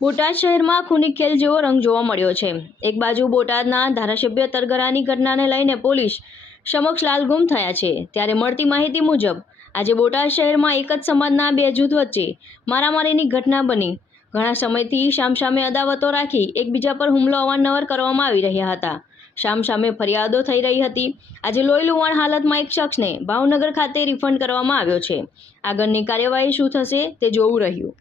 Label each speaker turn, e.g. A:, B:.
A: બોટાદ શહેરમાં ખૂની ખેલ જેવો રંગ જોવા મળ્યો છે. એક બાજુ બોટાદના ધારાસભ્ય તરગરાની ઘટનાને લઈને પોલીસ સમક્ષ લાલગુમ થયા છે. ત્યારે મળતી માહિતી મુજબ, આજે બોટાદ શહેરમાં એક જ સમાજના બે જૂથ વચ્ચે મારામારીની ઘટના બની. ઘણા સમયથી સામસામે અદાવતો રાખી એકબીજા પર હુમલો અવારનવાર કરવામાં આવી રહ્યા હતા. સામસામે ફરિયાદો થઈ રહી હતી. આજે લોહી લુવાણ હાલતમાં એક શખ્સને ભાવનગર ખાતે રિફંડ કરવામાં આવ્યો છે. આગળની કાર્યવાહી શું થશે તે જોવું રહ્યું.